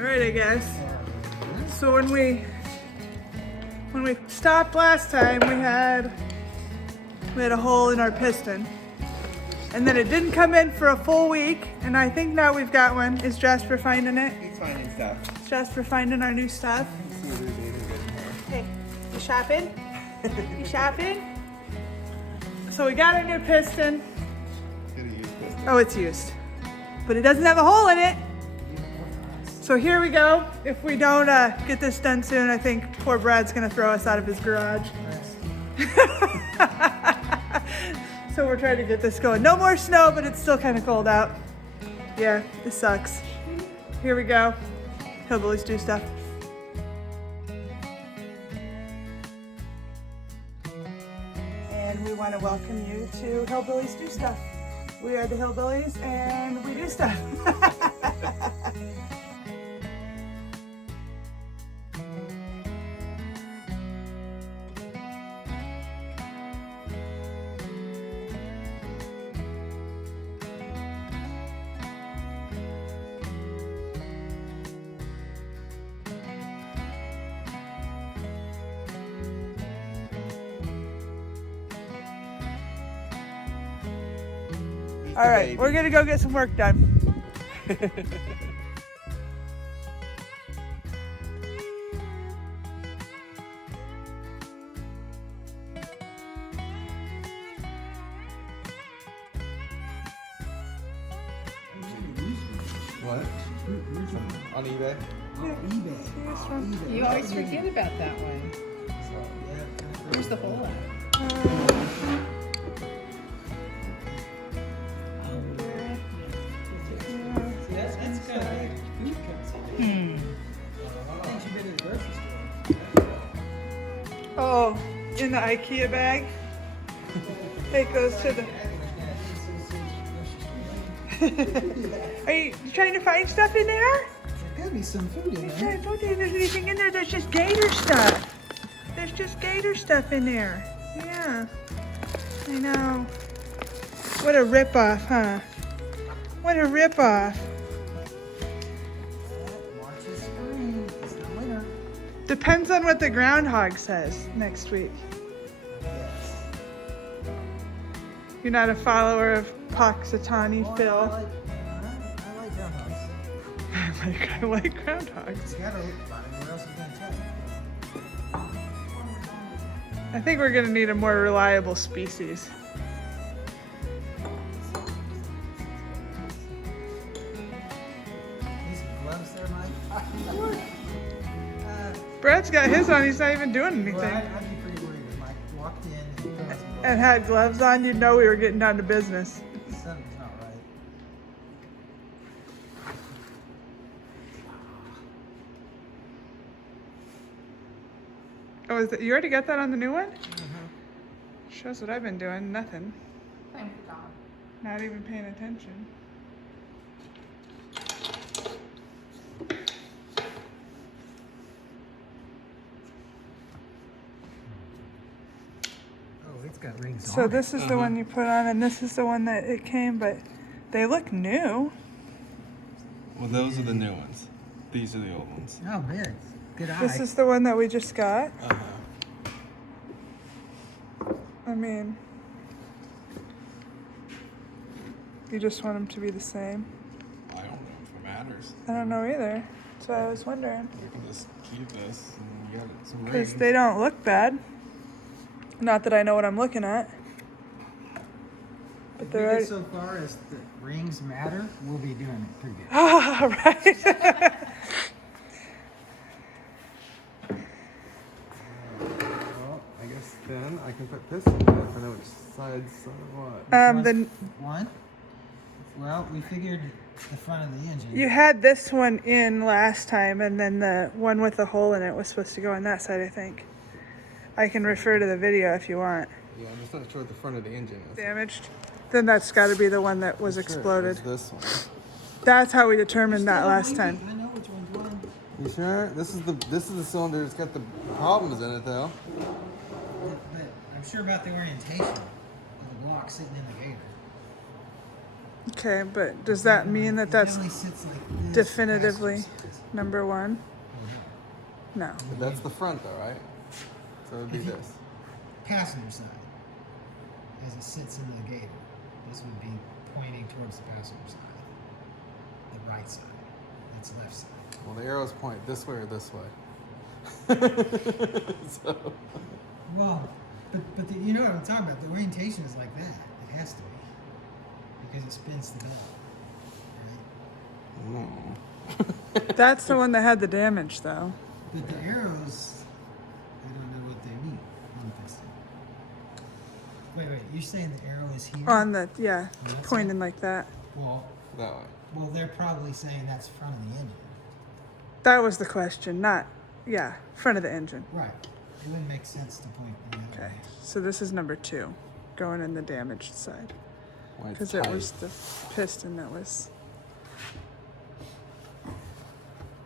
Alright, I guess. So when we stopped last time, we had a hole in our piston. And then it didn't come in for a full week, and I think now we've got one. Is Jasper finding it? He's finding stuff. Is Jasper finding our new stuff? Hey, you shopping? You shopping? So we got our new piston. Oh, it's used. But it doesn't have a hole in it. So here we go. If we don't get this done soon, I think poor Brad's gonna throw us out of his garage. So we're trying to get this going. No more snow, but it's still kind of cold out. Yeah, this sucks. Here we go. Hillbillies do stuff. And we want to welcome you to Hillbillies Do Stuff. We are the Hillbillies and we do stuff. All right, we're gonna go get some work done. What? On eBay? eBay. You always forget about that one. Where's the hole at? Oh, in the IKEA bag. It goes to the. Are you trying to find stuff in there? There gotta be some food in there. I don't think there's anything in there. There's just Gator stuff. There's just Gator stuff in there. Yeah. I know. What a ripoff, huh? What a ripoff. March's spring. It's the winter. Depends on what the groundhog says next week. Yes. You're not a follower of Poxitani Phil. I like groundhogs. I like groundhogs. It's gotta look funny. What else are you gonna tell me? I think we're gonna need a more reliable species. These gloves there, Mike? Brad's got his on, he's not even doing anything. Well, I'd be pretty worried if Mike walked in and put on some gloves. And had gloves on, you'd know we were getting down to business. Something's not right. Oh, is that, you already got that on the new one? Shows what I've been doing, nothing. Thank God. Not even paying attention. Oh, it's got rings on So it. this is the one you put on, and this is the one that it came, but they look new. Well, those are the new ones. These are the old ones. Oh, man. Good eye. This is the one that we just got. Uh-huh. I mean, you just want them to be the same. I don't know if it matters. I don't know either. That's why I was wondering. We can just keep this and you got some Because rings. they don't look bad. Not that I know what I'm looking at. But If we they're get already... so far as the rings matter, we'll be doing it pretty good. Oh, right. Well, I guess then I can put this in if I know which side's what. The, One? Well, we figured the front of the engine. you had this one in last time, and then the one with the hole in it was supposed to go on that side, I think. I can refer to the video if you want. Yeah, I'm just not sure what the front of the engine is. Damaged? Then that's got to be the one that was Sure, exploded. it's this one. That's how we determined that last time. I know which one's one. You sure? This is the cylinder that's got the problems in it though. But I'm sure about the orientation of the block sitting in the Gator. Okay, but does that mean that It that's definitely sits like this. definitively passenger side. number one? No. But that's the front though, right? So it would be I think- this. Passenger side, as it sits in the Gator, this would be pointing towards the passenger side. The right side. That's left side. Well, the arrows point this way or this way. So, Well, but you know what I'm talking about. The orientation is like that. It has to be because it spins the belt. Right? That's the one that had the damage, though. But the arrows, I don't know what they mean on the piston. Wait, you're saying the arrow is here? On the, yeah, On that pointing side? like that. Well, that way. they're probably saying that's front of the engine. That was the question, not, yeah, front of the engine. Right. It wouldn't make sense to point the other Okay, way. so this is number 2, going in the damaged side. Why it's Because it tight. was the piston that was,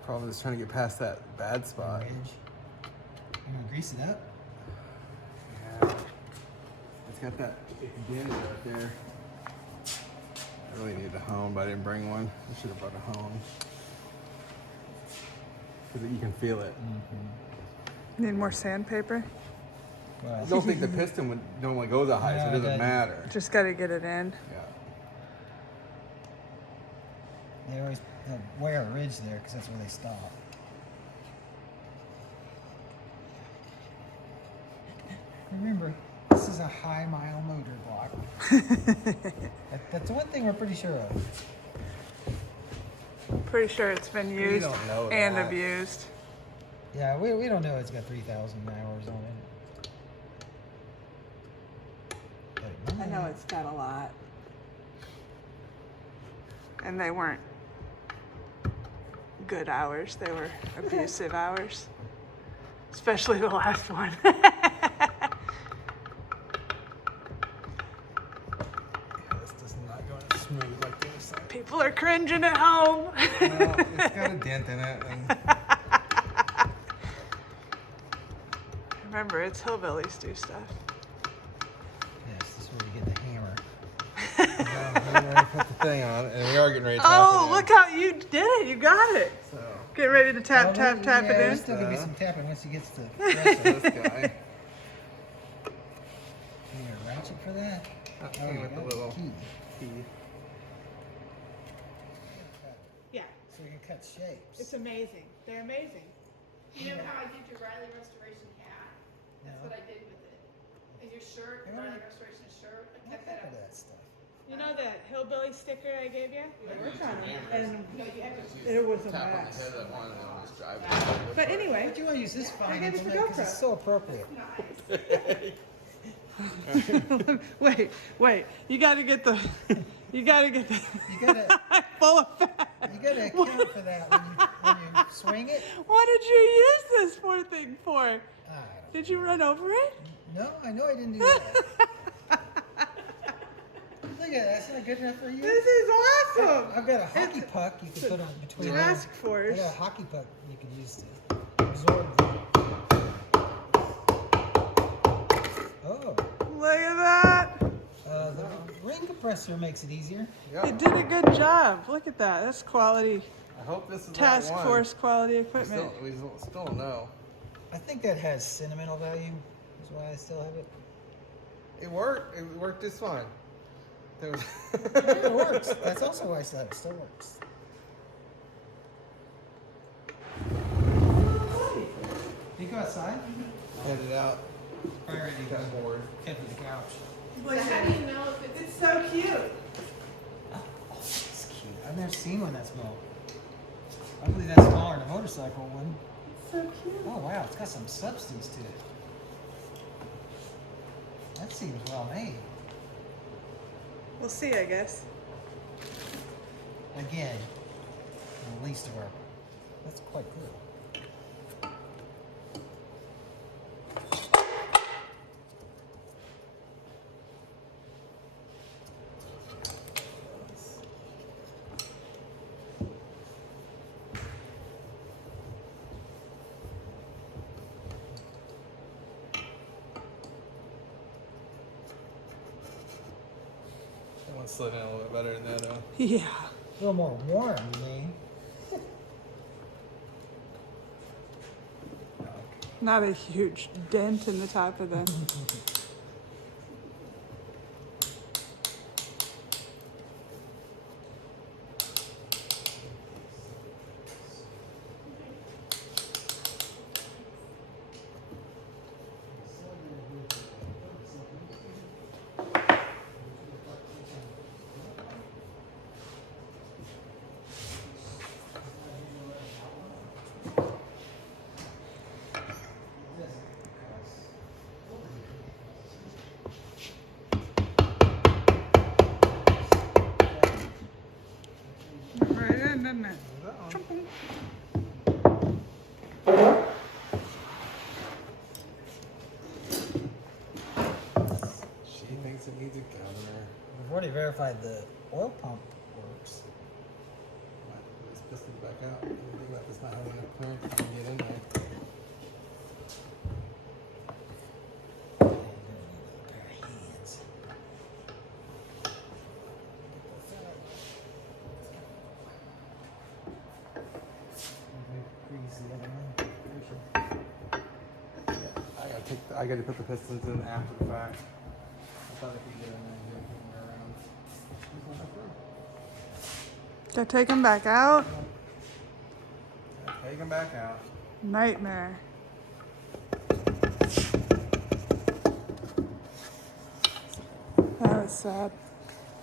Problem is trying to get past that bad spot. Edge. I'm gonna grease it up. Yeah. It's got that dent right there. I really need a hone, but I didn't bring one. I should have brought a hone. Because you can feel it. need more sandpaper. I don't think the piston would normally go that high, so No, it it doesn't doesn't. matter. Just got to get it in. Yeah. They always wear a ridge there because that's where they stop. Remember, this is a high mile motor block. That's one thing we're pretty sure of. Pretty sure it's been used don't know and that. abused. Yeah, we don't know it's got 3,000 hours on it. I know it's got a lot. And they weren't good hours, they were abusive hours. Especially the last one. This does not go as smooth like the other side. People are cringing at home. Well, it's got a dent in it. And Remember, it's hillbillies do stuff. Yes, this is where you get the hammer. we already put the thing on, and we are getting ready to tap Oh, it in. look how you did it. You got it. So, Getting ready to tap, Oh, tap, tap yeah, it there's in. still gonna be some tapping once he gets to. this guy. You need a ratchet for that? Oh, you with the got little key. key. Yeah, So you can cut shapes. it's amazing. They're amazing. You know how I did your Riley Restoration hat? That's No. what I did with it. And your shirt, Yeah. Riley Restoration shirt, I What kept that happened to up. that stuff? You know that hillbilly sticker I gave you? I worked on it, and it was a mess. But anyway, Why'd you want to use this fine gave it for implement? Because GoPro. it's so appropriate. wait. You got to get the. You gotta full of fat. You gotta account for that when you swing it. What did you use this poor thing for? I don't Did you run over it? No, I know I didn't do that. Look at that. That's not good enough for you. This is awesome. I've got a hockey puck you can put on between. Task I Force. got a hockey puck you could use to absorb the. Oh, Look at that. the ring compressor makes it easier. You did a good job. Look at that. That's quality. I hope this is the Task right one. Force quality equipment. We still don't know. I think that has sentimental value. That's why I still have it. It worked. It worked just fine. There was It works. That's also why I still have it. It still works. You go outside? Hand it out. Probably ready to go. Got bored. Head to the couch. So how do you know if It's so cute. It's cute. I've never seen one that small. I believe that's smaller than a motorcycle one. It's so cute. Oh wow, it's got some substance to it. That seems well made. We'll see, I guess. Again, the least of our. That's quite good. slid in a little bit better than that, though. Yeah. A little more warm, you mean? Not a huge dent in the top of the. Right in, didn't it? She thinks it needs a governor. We've already verified the oil pump works. Let's piston back out. Think about this not having enough clearance to get in there. And you're gonna need a pair of hands. Grease the other one. I gotta put the pistons in after the fact. I thought I could get in there and do everything around. Gotta take them back out. Take them back out. Nightmare. That was sad.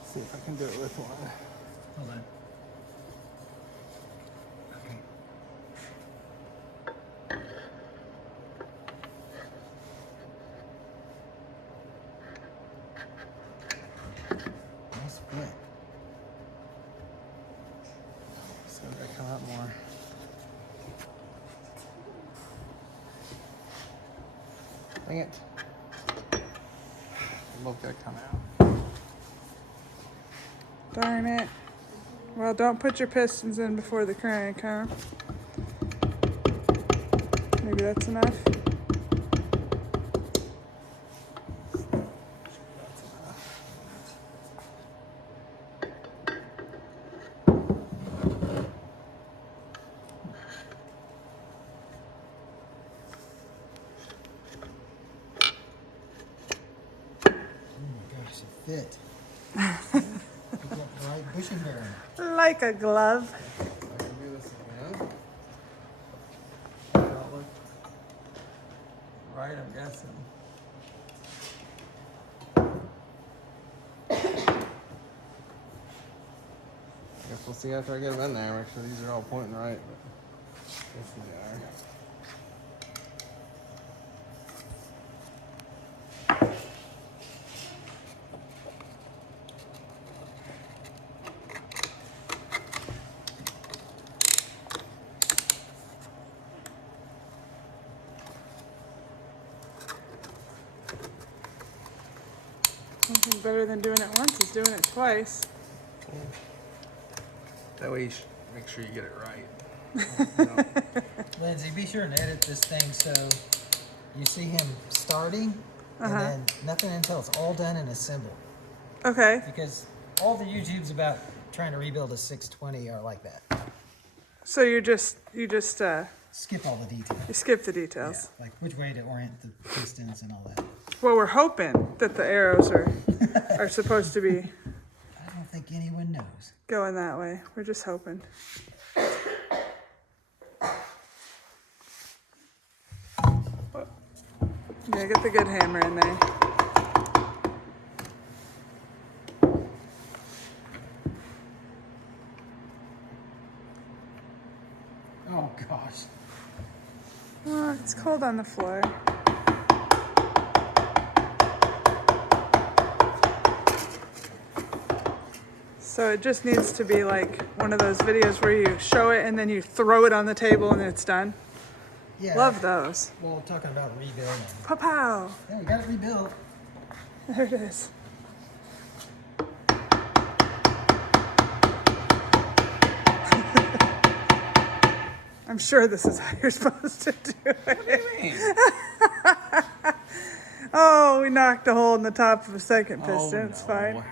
See if I can do it with one. Hold on. Okay. Nice split. So I come out more. Dang it. They both gotta come out. Darn it. Well, don't put your pistons in before the crank, huh? Maybe that's enough. Gosh, it fit. Put the right bushing bearing. Like a glove. I can do this again. That look right, I'm guessing. I guess we'll see after I get them in there. Make sure these are all pointing right. But yes, they are. Something better than doing it once is doing it twice. That way you should make sure you get it right. Lindsay, be sure and edit this thing so you see him starting and then nothing until it's all done and assembled. Okay. Because all the YouTubes about trying to rebuild a 620 are like that. So you just Skip all the details. you skip the Yeah, details. like which way to orient the pistons and all that. Well, we're hoping that the arrows are supposed to be I don't think anyone knows. going that way. We're just hoping. Yeah, get the good hammer in there. Oh gosh. Oh, it's cold on the floor. So it just needs to be like one of those videos where you show it and then you throw it on the table and it's done. Yeah. Love those. Well, talking about rebuilding. Pow pow. Yeah, we got it rebuilt. There it is. I'm sure this is how you're supposed to do it. What do you mean? Oh, we knocked a hole in the top of a second piston. It's fine.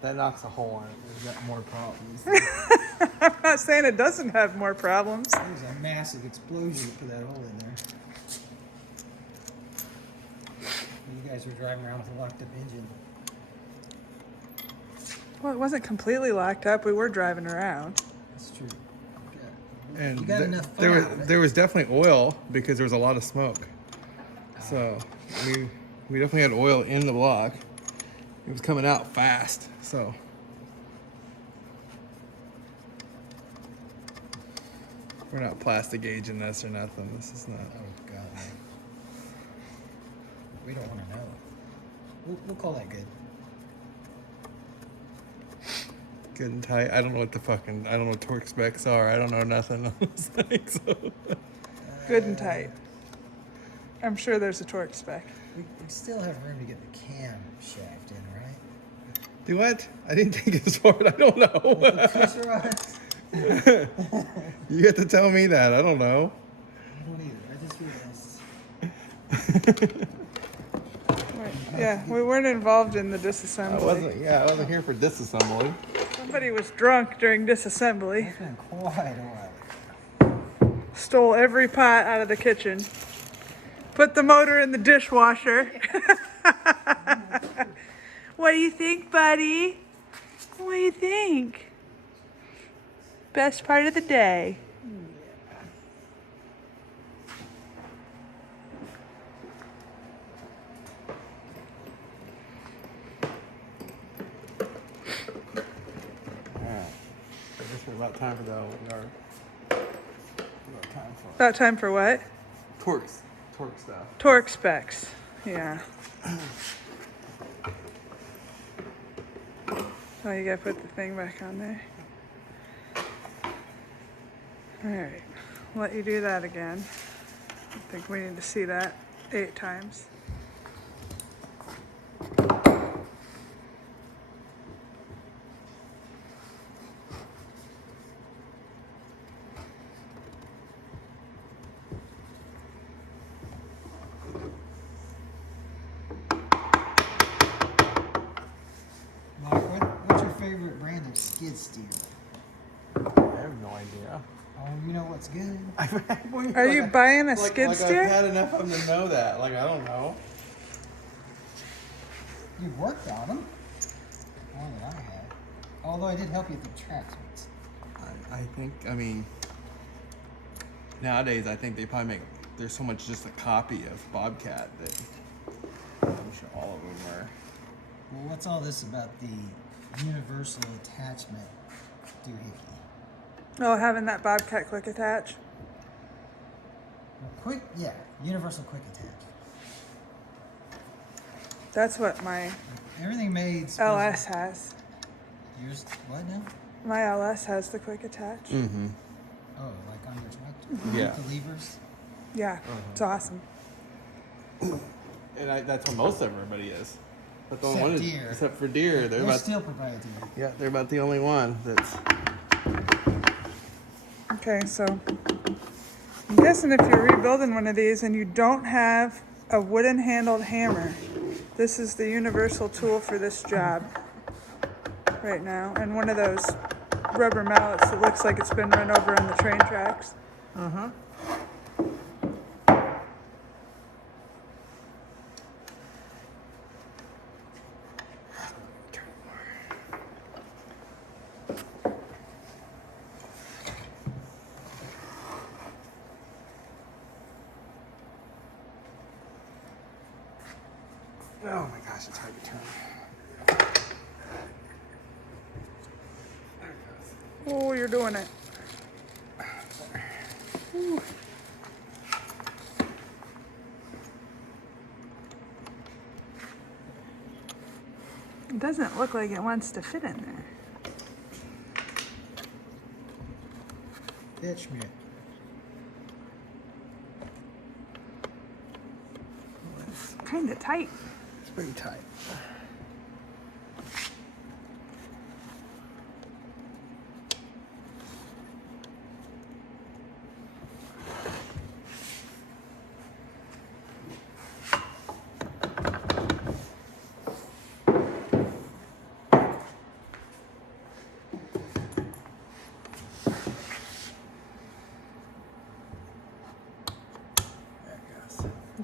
That knocks a hole in it. There's got more problems. I'm not saying it doesn't have more problems. There's a massive explosion that put that hole in there. You guys were driving around with a locked up engine. Well, it wasn't completely locked up. We were driving around. That's true. And You got enough fun there was out of it. there was definitely oil because there was a lot of smoke. So we definitely had oil in the block. It was coming out fast. So we're not plastic gauging this or nothing. This is not. Oh God, man. We don't want to know. We'll call that good. Good and tight. I don't know what I don't know what torque specs are. I don't know nothing on this thing. So. Good and tight. I'm sure there's a torque spec. We still have room to get the camshaft in, right? Do what? I didn't think it's for it. I don't know. The pusher rods? You have to tell me that. I don't know. I don't either. I just realized. Yeah, we weren't involved in the I disassembly. wasn't here for disassembly. Somebody was drunk during disassembly. It's been quite a while. Stole every pot out of the kitchen. Put the motor in the dishwasher. What do you think, buddy? What do you think? Best part of the day. I guess we're about time for that old yard. About time for About time for what? torque stuff. Torque specs. Yeah. Oh, you gotta put the thing back on there. Alright. Let you do that again. I think we need to see that 8 times. Mark, what's your favorite brand of skid steer? I have no idea. Oh, you know what's good? Are you buying a skid steer? I've had enough of them to know that. Like, I don't know. You've worked on them. More than I have. Although I did help you with the tracks once. I think, I mean, nowadays I think they probably make, there's so much just a copy of Bobcat that I'm sure all of them are. Well, what's all this about the universal attachment doohickey? Oh, having that Bobcat quick attach. Well, universal quick attach. That's what my Everything made. LS has. Yours, what now? My LS has the quick attach. Mm-hmm. Oh, like on your tractor? Yeah. The levers? Yeah, it's awesome. And that's what most of everybody is. But the only Except one is, Deere. except for Deere, They're about still proprietary. yeah, they're about the only one that's. Okay, so I'm guessing if you're rebuilding one of these and you don't have a wooden handled hammer, this is the universal tool for this job right now. And one of those rubber mallets that looks like it's been run over on the train tracks. Uh-huh. Oh my gosh, it's hard to turn. Oh, you're doing it. Ooh. It doesn't look like it wants to fit in there. Bitch me. It's kind of tight. It's pretty tight.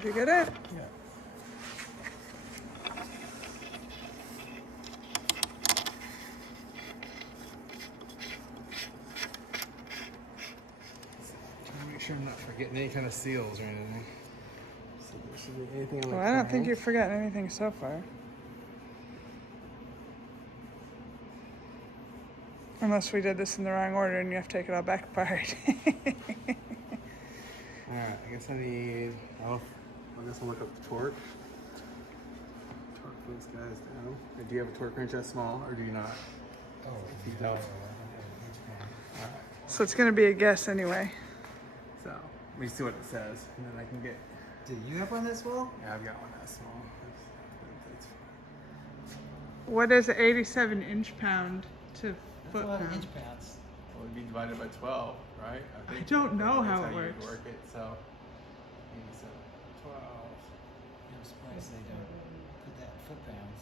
you get it? Yeah. Trying to make sure I'm not forgetting any kind of seals or anything. So there should be anything on the Well, I don't think crank. you've forgotten anything so far. Unless we did this in the wrong order and you have to take it all back apart. Alright, I guess I need. Oh, I guess I'll look up the torque. Torque those guys down. Do you have a torque wrench that small or do you not? Oh, If you don't. Alright. So it's going to be a guess anyway. So, let me see what it says and then I can get. Do you have one that small? Yeah, I've got one that small. That's What is an 87 inch-pound to That's a lot of foot-pound? inch pounds. Well, it'd be divided by 12, right? I don't know that's how it you would works. work it, so 87, 12. I'm surprised they don't put that in foot pounds.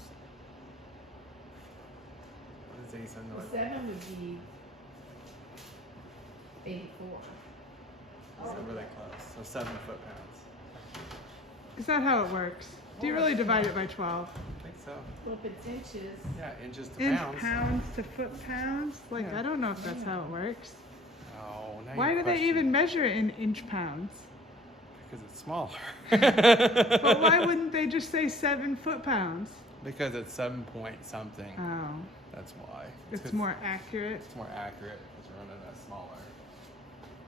What is 87 The divided? 7 would be 84. So really close. So 7 foot-pounds. Is that how it works? Do you really divide it by 12? I think so. Well, if it's inches, Yeah, inches to Inch pounds. pounds to foot-pounds? Like, Yeah. I don't know if that's how it works. Oh, now Why you do they question even it. measure it in inch-pounds? Because it's smaller. But why wouldn't they just say 7 foot-pounds? Because it's 7 point something. Oh, That's why. it's 'cause more accurate. It's more accurate because you're running a smaller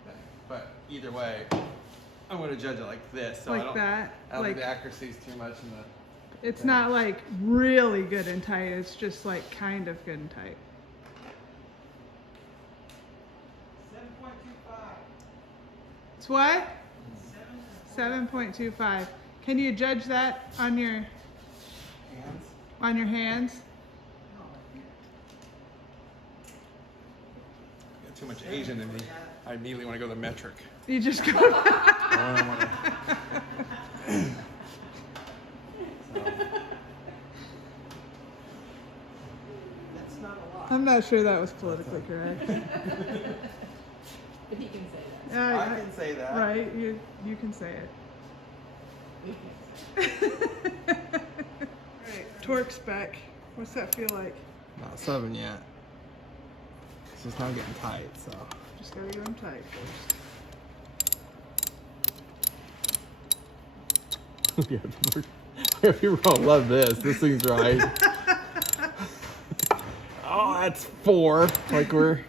thing. But either way, I'm going to judge it like this. So I Like don't, that, I don't like- think the accuracy is too much in the. It's not like really good and tight, it's just like kind of good and tight. 7.25. It's what? 7.25. Can you judge that on your Hands? hands? Got too much Asian in me. I immediately want to go to metric. You just go. I don't wanna- That's not a lot. I'm not sure that was politically correct. but he can say that. I can say that. Right, you can say it. We can say Right, torque spec. What's that feel like? Not 7 yet. It's just not getting tight, so. Just gotta get them tight first. Yeah, people don't love this. This thing's right. Oh, that's 4. Like we're.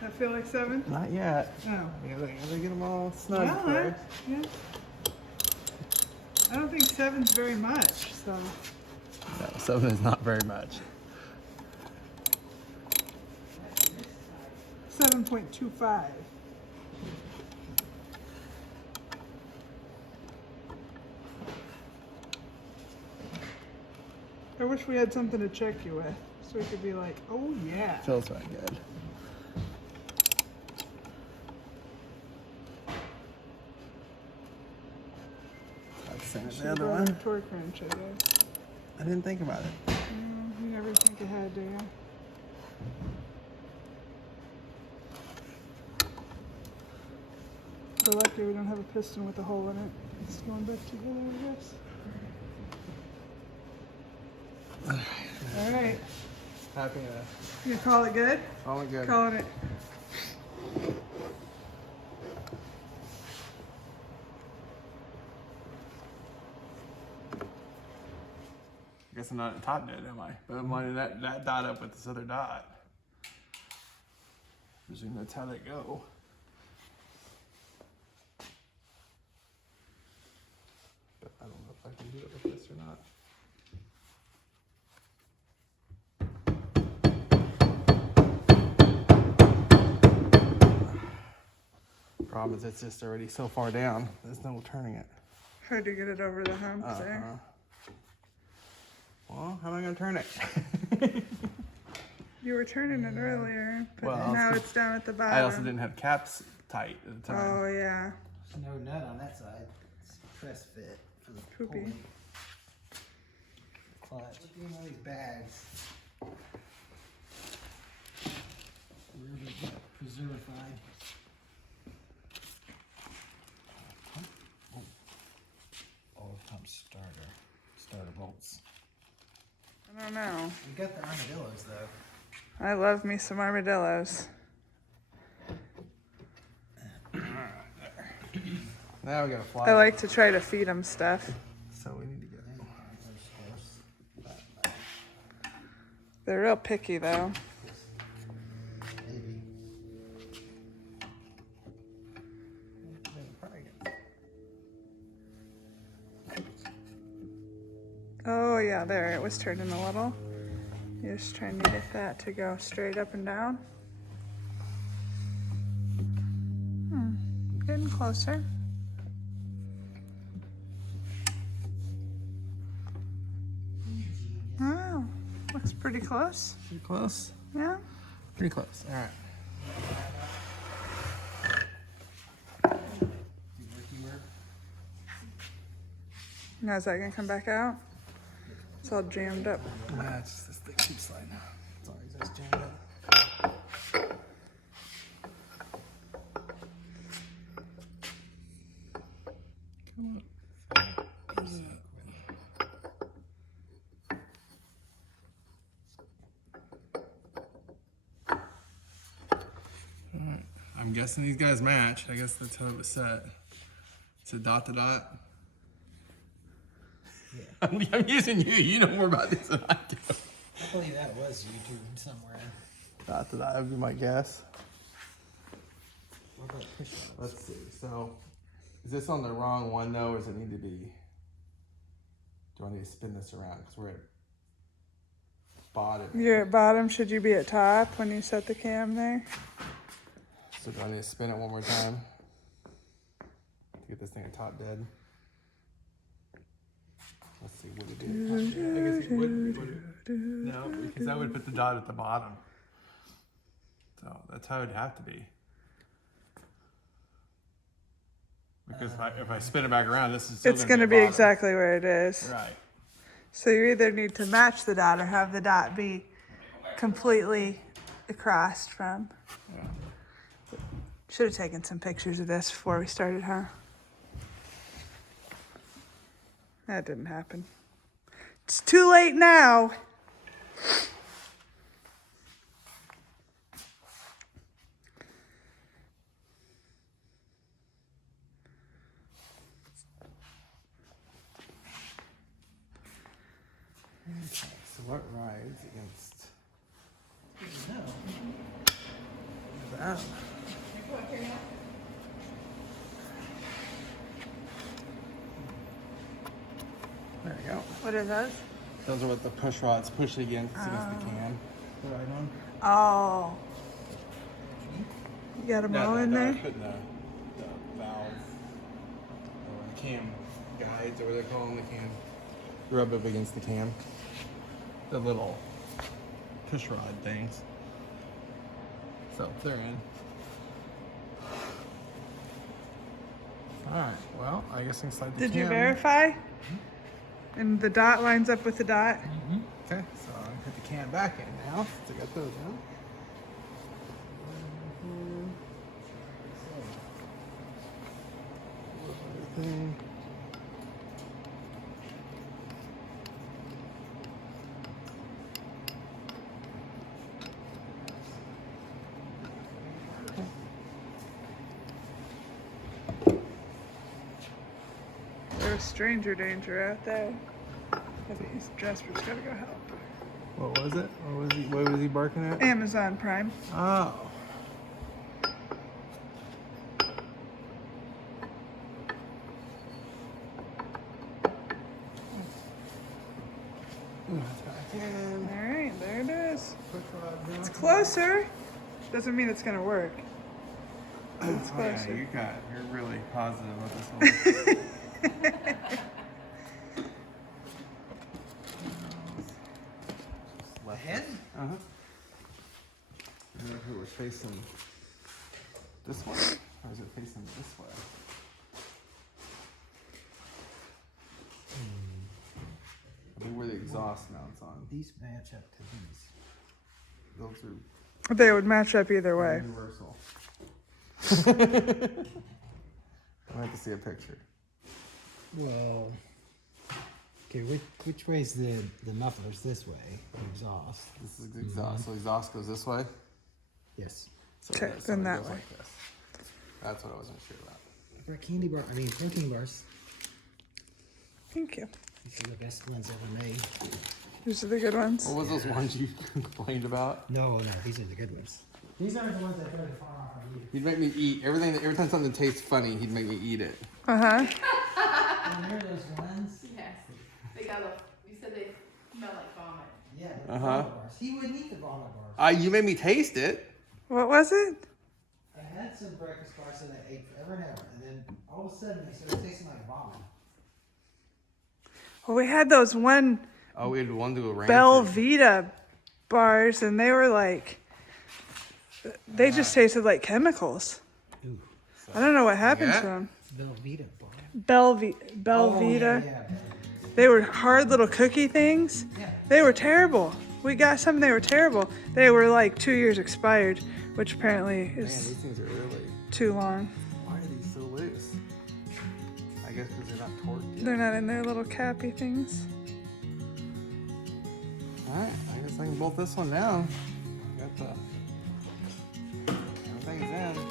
That feel like 7? Not yet. Oh. I gotta get them all snug Well, first. yeah. I don't think 7's very much, so. No, 7 is not very much. 7.25. I wish we had something to check you with, so we could be like, oh yeah. Feels right good. That's the same as the Should've other brought a one. torque wrench, I guess. I didn't think about it. You never think ahead, do you? We're lucky we don't have a piston with a hole in it. It's going back together, I guess. All right. Happy enough. You call it good? All good. Calling it. I guess I'm not at top dead, am I? But I'm lining that dot up with this other dot. Presume that's how they go. But I don't know if I can do it with this or not. Problem is it's just already so far down, there's no turning it. Hard to get it over the hump there. Well, how am I gonna turn it? You were turning it earlier, but Well, now also- it's down at the bottom. I also didn't have caps tight at the time. Oh yeah. There's no nut on that side. It's press fit for the Poopy. pulling. Clutch. Look at all these bags. Where did we get? preservified. Oil pump starter bolts. I don't know. We got the armadillos though. I love me some armadillos. Now we gotta fly. I like to try to feed them stuff. So we need to go. They're real picky though. Maybe. Oh yeah, there, it was turning a little. You're just trying to get that to go straight up and down. Getting closer. Wow, looks pretty close. Pretty close. Yeah. Pretty close. All right. Now is that gonna come back out? It's all jammed up. Nah, it's just this thing keeps sliding. It's always just jammed up. Come on. I'm guessing these guys match. I guess that's how it was set. It's a dot to dot. Yeah. I'm using you. You know more about this than I do. I believe that was YouTube somewhere. Dot to dot would be my guess. What about push rods? Let's see. So, is this on the wrong one though, or does it need to be? Do I need to spin this around? Because we're at bottom. You're at bottom. Should you be at top when you set the cam there? So do I need to spin it one more time to get this thing at top dead? Let's see, would it be? I guess it would. No, because that would put the dot at the bottom. So that's how it'd have to be. Because if I spin it back around, this is still It's gonna be bottom. exactly where it is. Right. So you either need to match the dot or have the dot be completely across from. Yeah. Should have taken some pictures of this before we started, huh? That didn't happen. It's too late now. Okay, so what rides against No. that? There you go. What are those? Those are what the push rods push against the can. The right on. Oh. You got them all in there? Putting the valve or the cam guides, or what they call them, the cam. Rub up against the cam. The little push rod things. So they're in. Alright, well, I guess I can slide the Did cam. you verify? And the dot lines up with the dot? Okay, so I'm gonna put the can back in now, since I got those in. Everything. There was stranger danger out there. His Jasper's gotta go help. What was it? What was he barking at? Amazon Prime. Oh. Alright, there it is. Push rod down. It's closer. Doesn't mean it's gonna work. It's Oh, yeah, closer. you're really positive about this one. Ahead? Uh-huh. I don't know if it was facing this way, or is it facing this way? I mean, where the exhaust mounts on. These match up to these. Those are They would match up either way. Universal. I have to see a picture. Well, okay, which way is the mufflers? This way, the exhaust. This is exhaust. So exhaust goes this way. Yes. So Okay, so then it that goes way. like this. That's what I wasn't sure about. Got candy bar. I mean, protein bars. Thank you. These are the best ones ever made. These are the good ones. What was those ones you complained about? No, these are the good ones. These aren't the ones that try to far off on you. He'd make me eat everything. Every time something tastes funny, he'd make me eat it. Uh-huh. And there are those ones. Yes. They got a, you said they smell like vomit. Yeah, the Uh-huh. vomit bars. He wouldn't eat the vomit bars. You made me taste it. What was it? I had some breakfast bars that I ate forever and ever, and then all of a sudden they started tasting like vomit. Well, we had those one Oh, we had one to go rancid. Belvita bars, and they were like, they just tasted like chemicals. Ooh. I don't know what happened Yeah. to them. Velveeta bar. Belvita. Oh, yeah. They were hard little cookie things. Yeah. They were terrible. We got some, they were terrible. They were like 2 years expired, which apparently Man, is these things are really. too long. Why are these so loose? I guess because they're not torqued yet. They're not in their little cappy things. Alright, I guess I can bolt this one down. I got the. Everything's in.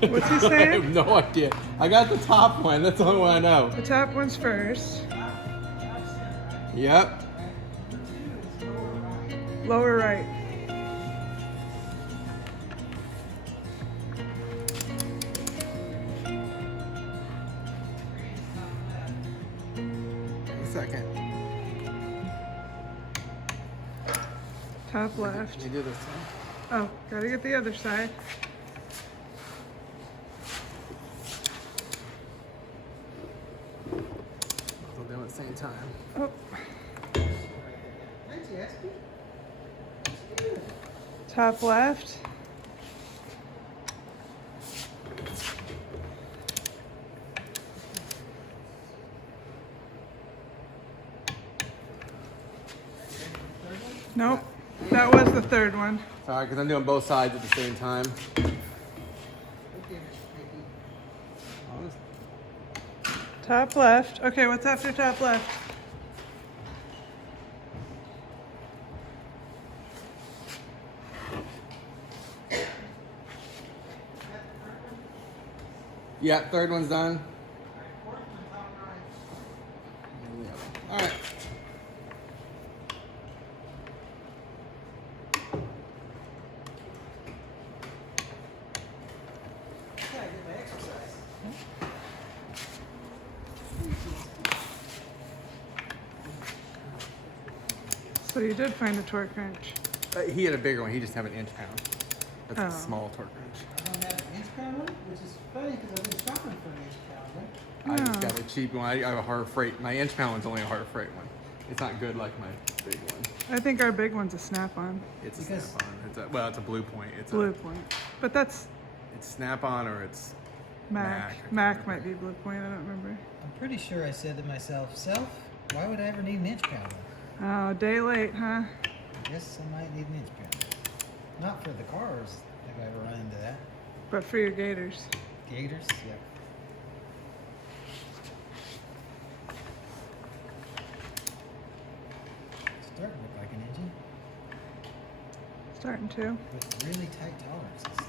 What's he I saying? have no idea. I got the top one. That's the only one I know. The top one's first. Yep. Lower right. A second. Top left. Can you do this one? Oh, gotta get the other side. the same time. Oh, Thanks, Gatsby. top left. Nope, that was the third one. Sorry, because I'm doing both sides at the same time. Okay, Mr. Picky. Top left. Okay, what's after top left? Yeah, third one's done. All right. Yeah, I get my exercise. So you did find a torque wrench. He had a bigger one. He just had an inch pound. That's Oh. a small torque wrench. I don't have an inch pound one, which is funny because I've been shopping for an inch pound one. I just No. got a cheap one. I have a hard freight. My inch pound one's only a hard freight one. It's not good like my big one. I think our big one's a snap-on. It's a Because- snap-on. It's a Blue Point. It's Blue Point. But that's It's snap-on or it's Mac. Mac. Mac might be Blue Point, I don't remember. I'm pretty sure I said to myself, self, why would I ever need an inch pound one? Oh, day late, huh? I guess I might need an inch pound. Not for the cars, if I ever run into that. But for your gators. Gators, yep. Starting to look like an engine Starting to. with really tight tolerances.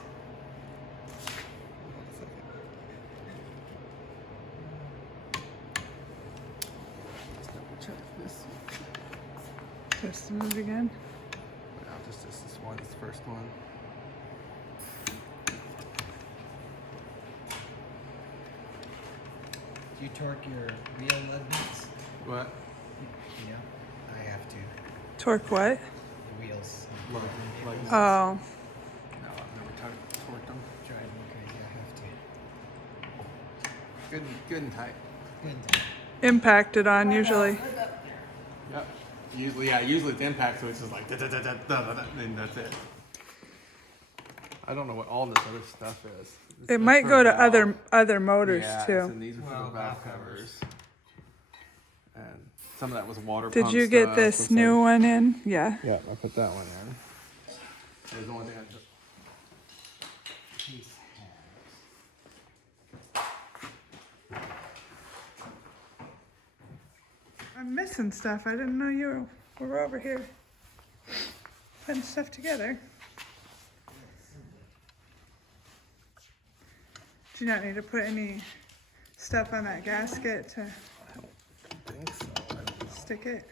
Let's double check this. Piston move again. No, just this one. This first one. Do you torque your wheel lug nuts? What? Yeah, I have to. Torque what? The wheels. Lug nuts. Oh, No, I've never torqued them. Drive me crazy. I have to. Good and tight. Good. impacted on usually. Yep. Usually it's impact, so it's just like da da da da da da, and that's it. I don't know what all this other stuff is. It might go to other motors yeah, too. And these are for the valve covers. And some of that was water Did pump you get stuff, this looks new like- one in? Yeah. Yeah, I put that one in. There's the only thing I took. I'm missing stuff. I didn't know you were over here putting stuff together. Do you not need to put any stuff on that gasket to I think so. I don't know. stick it?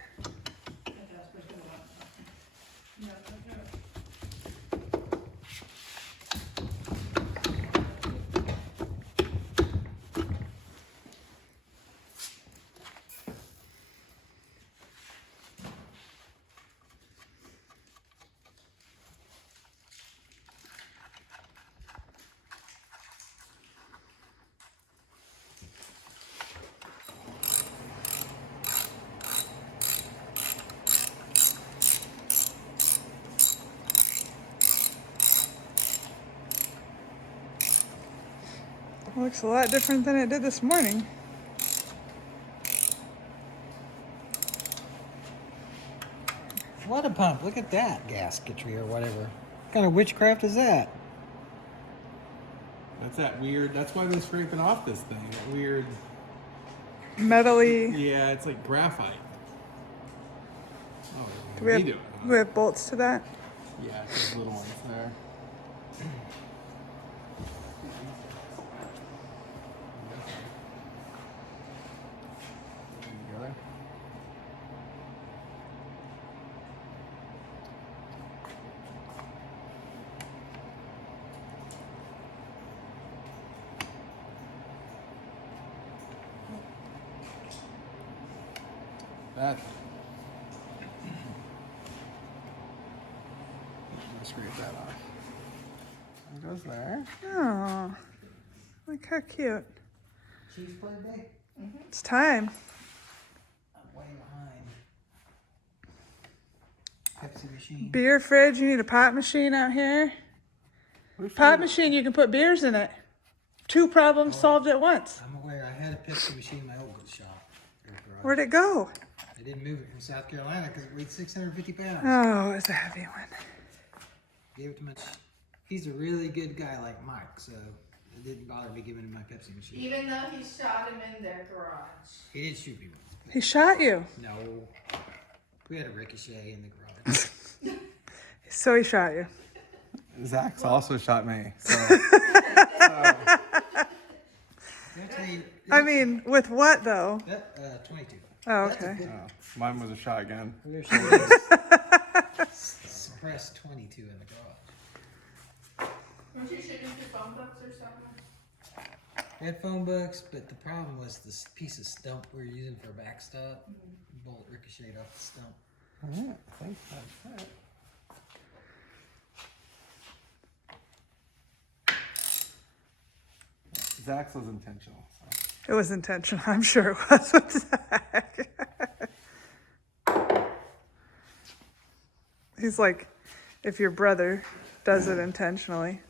Looks a lot different than it did this morning. What a pump. Look at that gasketry or whatever. What kind of witchcraft is that? That's that weird. That's why they're scraping off this thing. That weird. Metally. Yeah, it's like graphite. Oh, Do we have, we have bolts to that? Yeah, there's little ones there. Together. That. I'm gonna scrape that off. It goes there. Oh, look how cute. Cheese play day? It's time. way behind. Pepsi machine. Beer fridge, you need a pot machine out here. Pot machine, you can put beers in it. 2 problems solved at once. I'm aware. I had a Pepsi machine in my old shop. Where'd it go? I didn't move it from South Carolina because it weighed 650 pounds. Oh, it's a heavy one. Gave it to my. He's a really good guy like Mike, so it didn't bother me giving him my Pepsi machine. Even though he shot him in their garage. He didn't shoot me. He shot you. No. We had a ricochet in the garage. So he shot you. Zach's also shot me. So. I mean, with what though? 22. Oh, That's a okay. good- Mine was a shotgun. We were shooting suppressed 22 in the garage. Weren't you shooting through phone books or something? We had phone books, but the problem was this piece of stump we were using for a backstop. Bullet ricocheted off the stump. Yeah, I think that's it. Zach's was intentional. So. It was intentional. I'm sure it was with Zach. He's like, if your brother does it intentionally.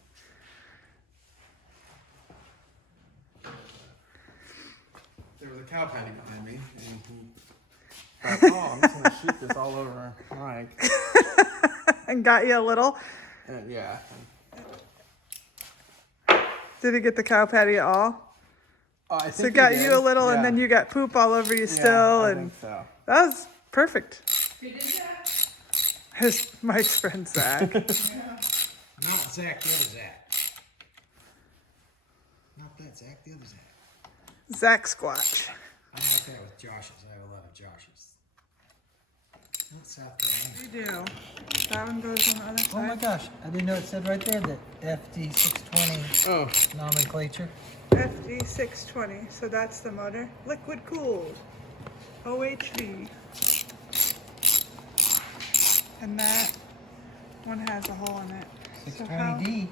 There was a cow patty behind me, and he thought, oh, I'm just going to shoot this all over Mike. And got you a little. And yeah. Did he get the cow patty at all? Oh, I think So it got he you did. a little, and Yeah. then you got poop all over you Yeah, still, I and think so. that was perfect. Who did that? His Mike's friend Zach. Not Zach, the other Zach. Not that Zach, the other Zach. Zach Squatch. I'm like that with Josh's. I have a lot of Josh's. Not South Carolina. You do. That one goes on the other Oh my side. gosh, I didn't know it said right there that FD620 Oh, nomenclature. FD620. So that's the motor. Liquid cooled. OHV. And that one has a hole in it. So how 620D.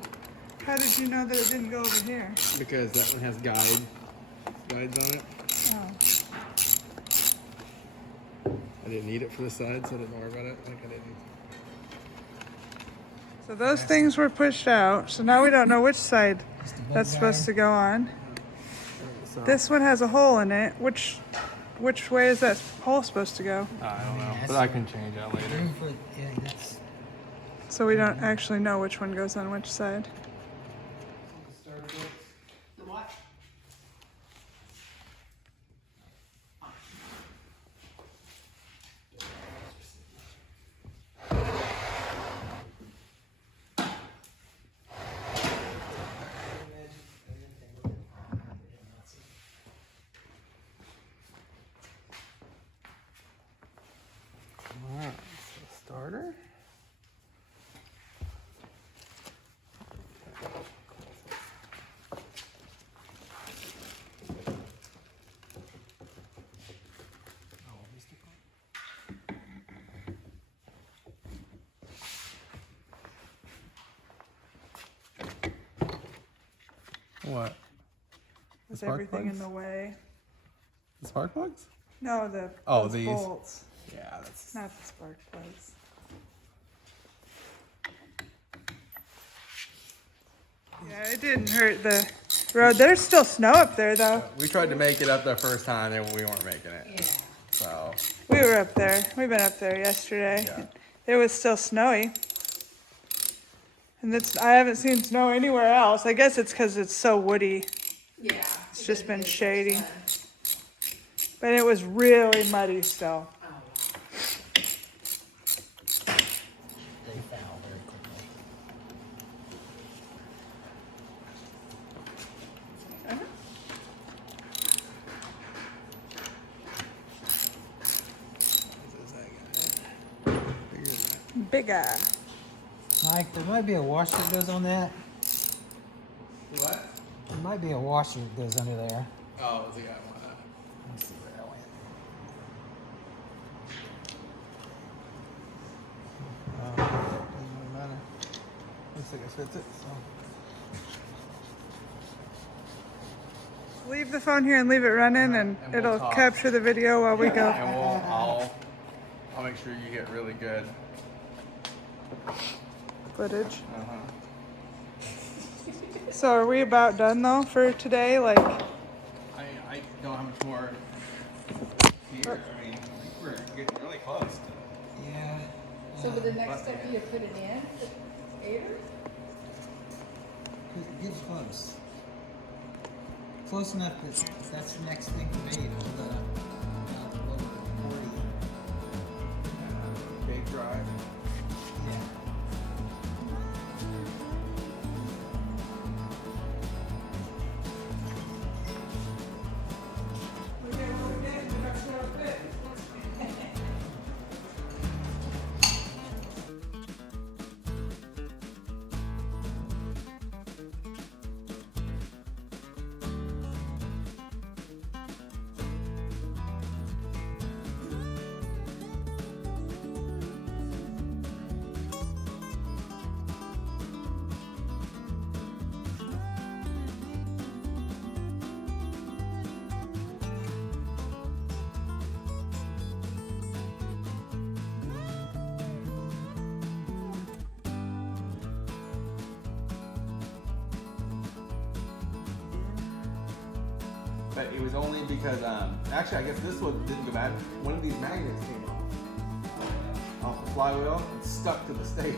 did you know that it didn't go over here? because that one has guides on it. Oh. I didn't need it for the side, so I didn't worry about it. Like I didn't. So those things were pushed out. So now we don't know which side that's supposed to go on. So, This one has a hole in it. Which way is that hole supposed to go? I don't know, but I can change that later. Room for, yeah, that's. So we don't actually know which one goes on which side. The what? Alright, so starter. What? Is spark everything in plugs? the way? The spark plugs? No, the Oh, those these. bolts, Yeah, that's. not the spark plugs. Yeah, it didn't hurt the road. There's still snow up there though. We tried to make it up the first time and we weren't making it. Yeah. So, We were up there. We've been up there yesterday. Yeah. It was still snowy. And I haven't seen snow anywhere else. I guess it's because it's so woody. Yeah. It's just been It's shady. fun. But it was really muddy still. Oh, wow. They foul very quickly. Bigger. Mike, there might be a washer that goes on that. what? There might be a washer that goes under there. Oh, it's a guy one. Let's see where that went. Doesn't really matter. Looks like it fits it, so. Leave the phone here and leave it running, and And we'll it'll talk. capture the video while we go. And I'll make sure you get really good. Footage. Uh-huh. So are we about done though for today? Like, I don't have much more here. I mean, I think we're getting really close to Yeah. So would the next step be to put it in, the gator? Get close. Close enough that that's the next thing for me to hold that up. big drive. Yeah. But it was only because, actually, I guess this one didn't go bad. One of these magnets came off the flywheel and stuck to the stator.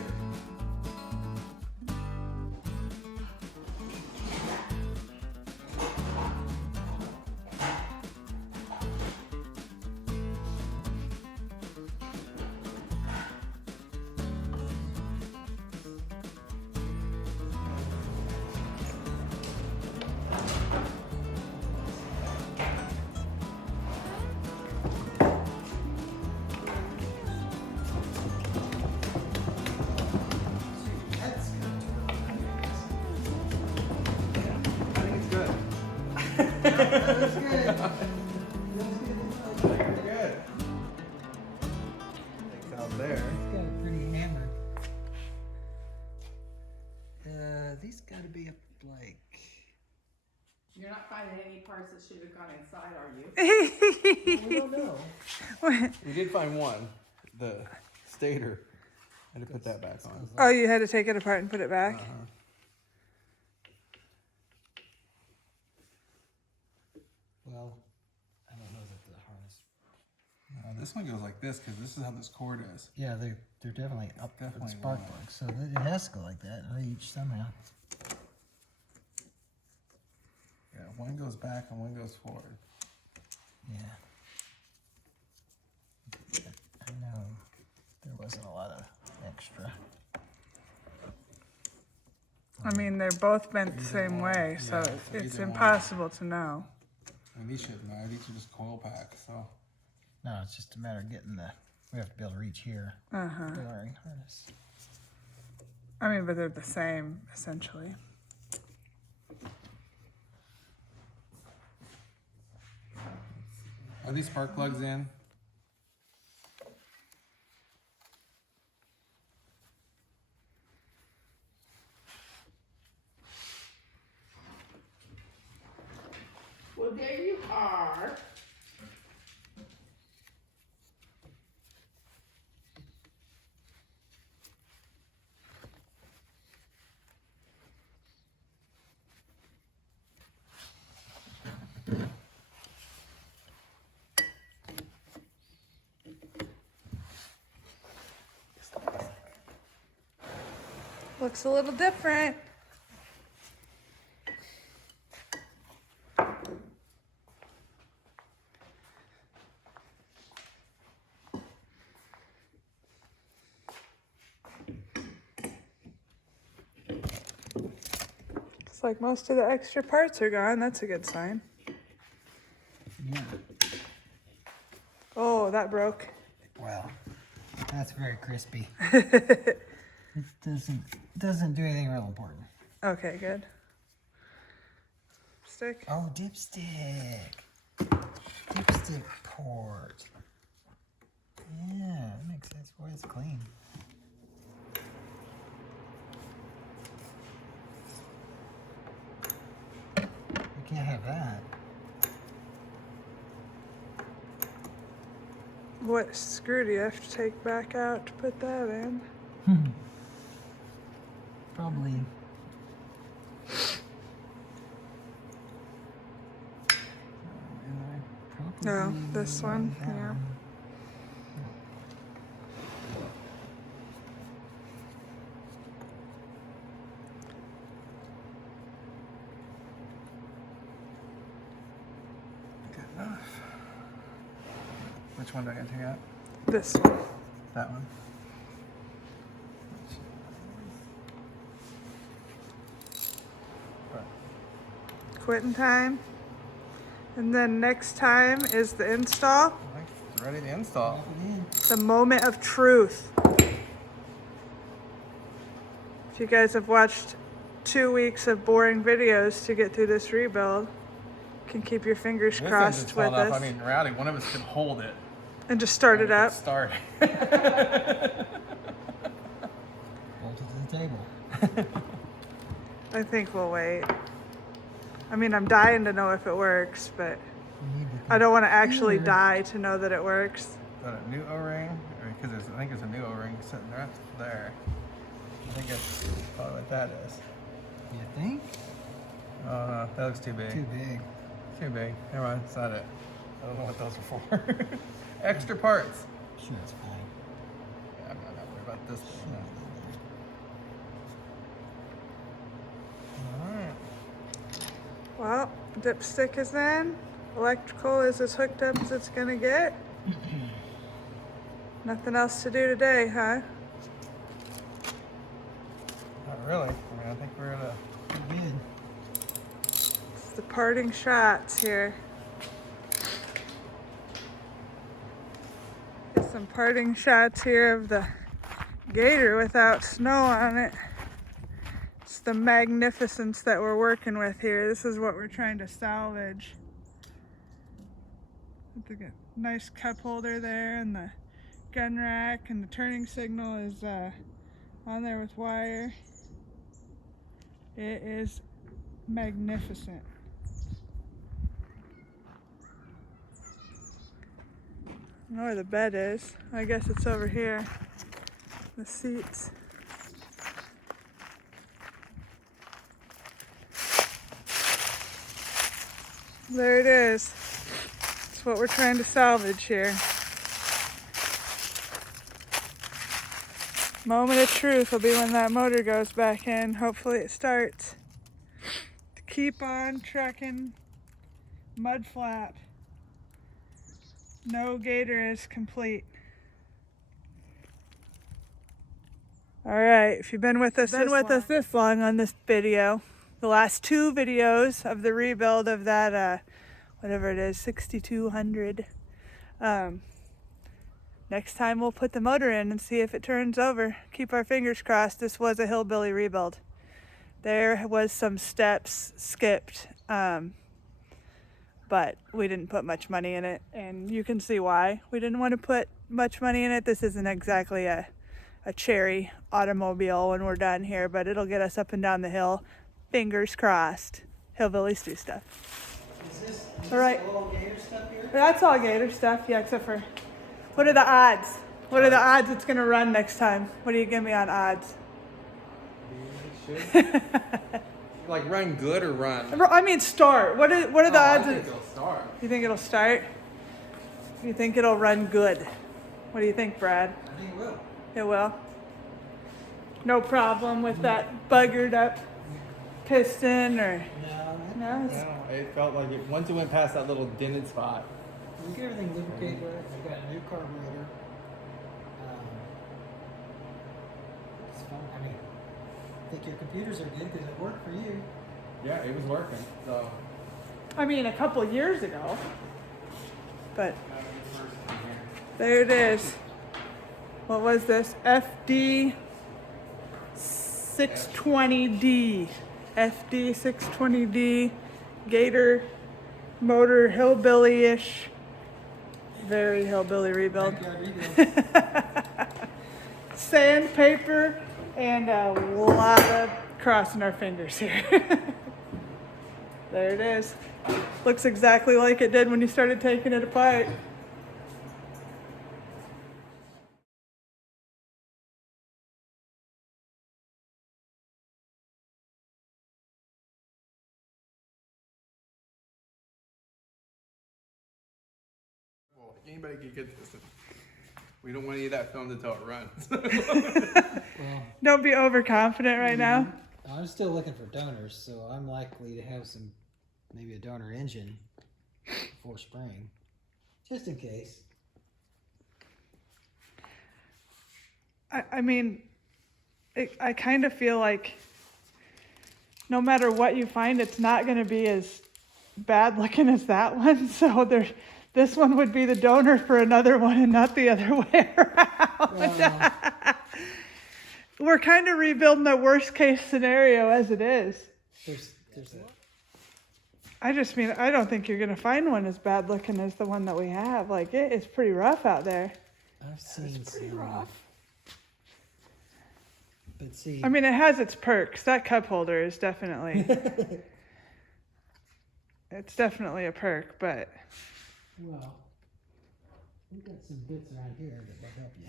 That's good. Good. It's out there. It's got a pretty hammer. These gotta be up like. You're not finding any parts that should have gone inside, are you? We don't know. We did find one, the stator. I had to put that back on. oh, you had to take it apart and put it back? Well, I don't know that the harness. This one goes like this because this is how this cord is. Yeah, they're definitely up there. Definitely Spark wrong. plugs, so it has to go like that. Each somehow. Yeah, one goes back and one goes forward. Yeah. I know there wasn't a lot of extra. I mean, they're both bent the same way, so Yeah, so it's either one. impossible to know. And these shouldn't matter. These are just coil packs. So No, it's just a matter of getting the. We have to be able to reach here. Uh-huh. The wiring harness. I mean, but they're the same, essentially. are these spark plugs in? Well, there you are. Looks a little different. Looks like most of the extra parts are gone. That's a good sign. Yeah. Oh, that broke. Well, that's very crispy. It doesn't do anything real important. Okay, good. Stick. Oh, dipstick. Dipstick port. Yeah, that makes sense. Boy, it's clean. We can't have that. What screw do you have to take back out to put that in? Probably. No, this one, that yeah. one. Good enough. Which one do I gotta take out? This one. That one. Quitting time. And then next time is the install. Ready to install. Drop it in. The moment of truth. If you guys have watched 2 weeks of boring videos to get through this rebuild, you can keep your fingers This crossed engine's with falling us. off. I mean, in reality, one of us can hold it. And just start it up. Start. Bolt it to the table. I think we'll wait. I mean, I'm dying to know if it works, but You need to I don't want to actually computer. die to know that it works. Got a new O-ring, because I think there's a new O-ring sitting right there. I think that's probably what that is. You think? That looks too big. Too big. Too big. Never mind, it's not it. I don't know what those are for. Extra parts. Sure, it's fine. Yeah, I'm not worried about this Sure, thing. Alright. Well, dipstick is in. Electrical is as hooked up as it's gonna get. Nothing else to do today, huh? Not really. I mean, I think we're at a... Pretty good. It's the parting shots here. Get some parting shots here of the Gator without snow on it. It's the magnificence that we're working with here. This is what we're trying to salvage. With the nice cup holder there, and the gun rack, and the turning signal is on there with wire. It is magnificent. I don't know where the bed is. I guess it's over here. The seats. There it is. That's what we're trying to salvage here. Moment of truth will be when that motor goes back in. Hopefully it starts. Keep on trucking. Mud flap. No Gator is complete. All right, if you've been with us this long on this video, the last 2 videos of the rebuild of that, whatever it is, 6200. Next time we'll put the motor in and see if it turns over. Keep our fingers crossed. This was a hillbilly rebuild. There was some steps skipped, but we didn't put much money in it, and you can see why. We didn't want to put much money in it. This isn't exactly a cherry automobile when we're done here, but it'll get us up and down the hill. Fingers crossed. Hillbillies do stuff. Is this All right. all Gator stuff here? That's all Gator stuff, yeah, except for, what are the odds? What are the odds it's gonna run next time? What do you give me on odds? Like run good or run? I mean start. What are the odds? I think it'll start. You think it'll start? You think it'll run good? What do you think, Brad? I think it will. It will. No problem with that buggered up piston or no? It's, Yeah, it felt like it, once it went past that little dented spot. We get everything lubricated right. We got a new carburetor. It's fun. I mean, I think your computers are good because it worked for you. Yeah, it was working. So. I mean, a couple years ago. But there it is. What was this? FD620D. FD620D. Gator motor, hillbilly-ish. Very hillbilly rebuild. Backyard rebuild. Sandpaper and a lot of crossing our fingers here. There it is. Looks exactly like it did when you started taking it apart. Anybody can get this. We don't want any of that film until it runs. Well, Don't be overconfident right now. I'm still looking for donors, so I'm likely to have maybe a donor engine before spring, just in case. I mean, I kind of feel like no matter what you find, it's not going to be as bad looking as that one. So this one would be the donor for another one and not the other way around. We're kind of rebuilding the worst case scenario as it is. There's I just mean, I don't think you're going to find one as bad looking as the one that we have. Like, it's pretty rough out there. I've seen Pretty some, rough. but see, I mean, it has its perks. That cup holder is definitely, it's definitely a perk, but well, we've got some bits around here that will help you.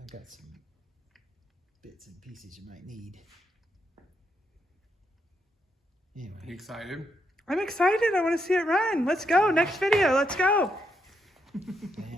I've got some bits and pieces you might need. You Anyway, excited? I'm excited. I want to see it run. Let's go. Next video. Let's go. man.